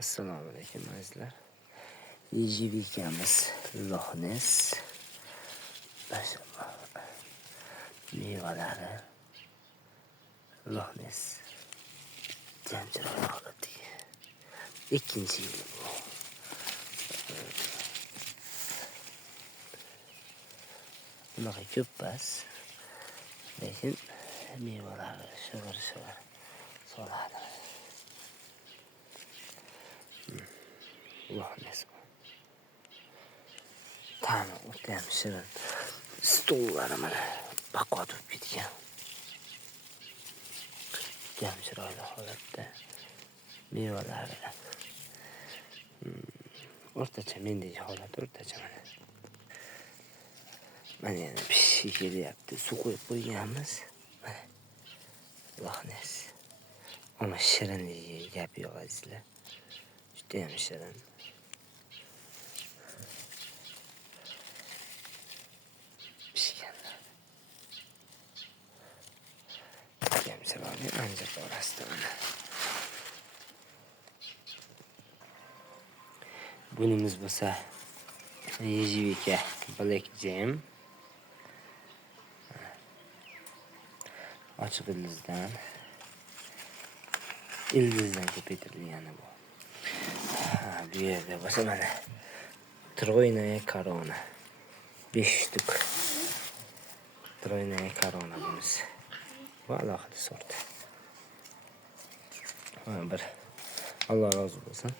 Assalomu alaykum azizlar. Ejivikamiz Loch Ness. Mevalari Loch Ness. Jamchiroq holatdagi. Ikkinchi yil bu. Bunaqa ko'ppas. Lekin mevalari shig'ir soladi. Loch Ness. Ta'mi o'ta ham shirin. Stollari mana baqotib ketgan. Jam chiroyli holatda. Mevalari. O'rtacha mendagi holat o'rtacha mana. Mana yana pishib kelyapti. Suv qo'yib qo'yganmiz. Mana Loch Ness. Ama shirinligiga gap yo'q azizlar. Juda ham shirin. Pishganlar. Jam chiroyli anjir orasida mana. Bunimiz bo'lsa Ejivika Black Jam. Ochiq ildizdan ko'paytirilgan bu. Bu yerda bo'lsa mana Тройная корона. 5 shtuk. Тройная корона bunisi. Bu alohida sort. Bir Alloh rozi bo'lsin.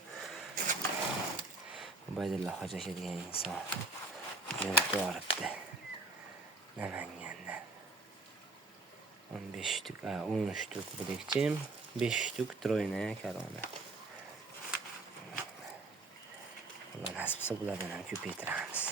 Ubaydulloh hoji aka degan inson jo'natib yuboribdi. Namangandan. 15 shtuk, 10 shtuk Black Jam, 5 shtuk Тройная корона. Alloh nasib qilsa bulardan ham ko'paytiramiz.